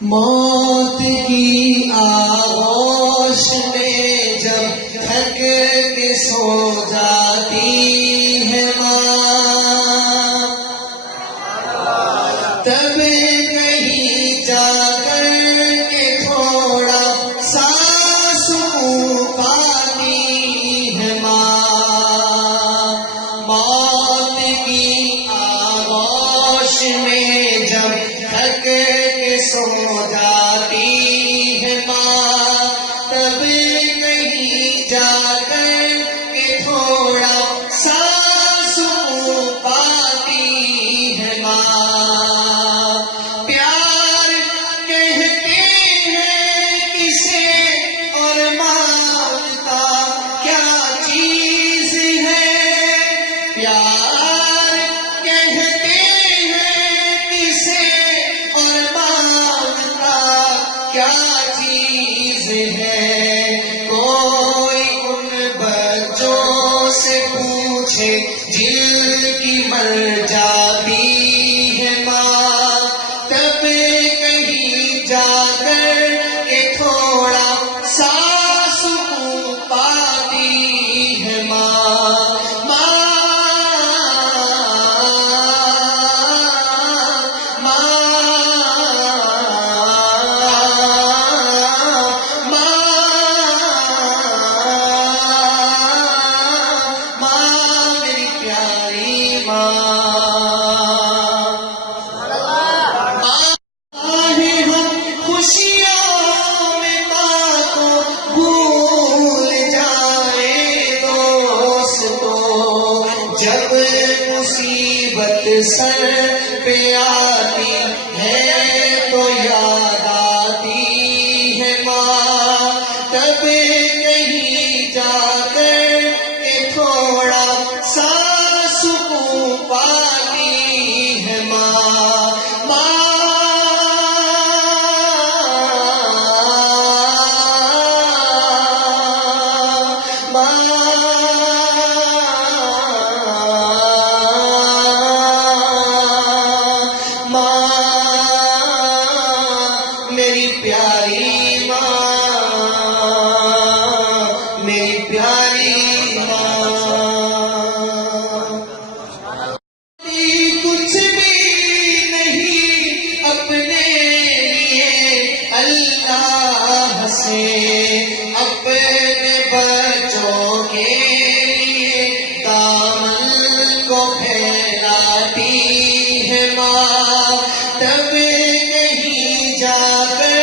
موت کی آغوش میں جب تھک کے سو جاتی ہے ماں، تب کہیں جا کر کے تھوڑا سا سکون پاتی ہے ماں۔ موت کی آغوش میں جب تھک کے سو جاتی ہے ماں، تب کہیں جا کر کے تھوڑا سا سکون پاتی ہے ماں۔ پیار کہتے ہیں اسے اور مانگتا کیا چیز ہے، پیار کہتے ہیں اسے اور مانگتا کیا چیز ہے۔ کوئی ان بچوں سے پوچھے جن کی مر جاتی ہے ماں، تب کہیں جا کر کے تھوڑا سا سکون پاتی ہے ماں۔ جب مصیبت سر پہ آتی ہے تو یاد آتی ہے ماں، تب کہیں جا کر کے تھوڑا سا سکون پاتی ہے ماں۔ میری پیاری ماں، میری پیاری ماں، کچھ بھی نہیں اپنے لیے اللہ سے، اپنے بچوں کے لیے دامن کو پھیلاتی ہے ماں، تب کہیں جا کر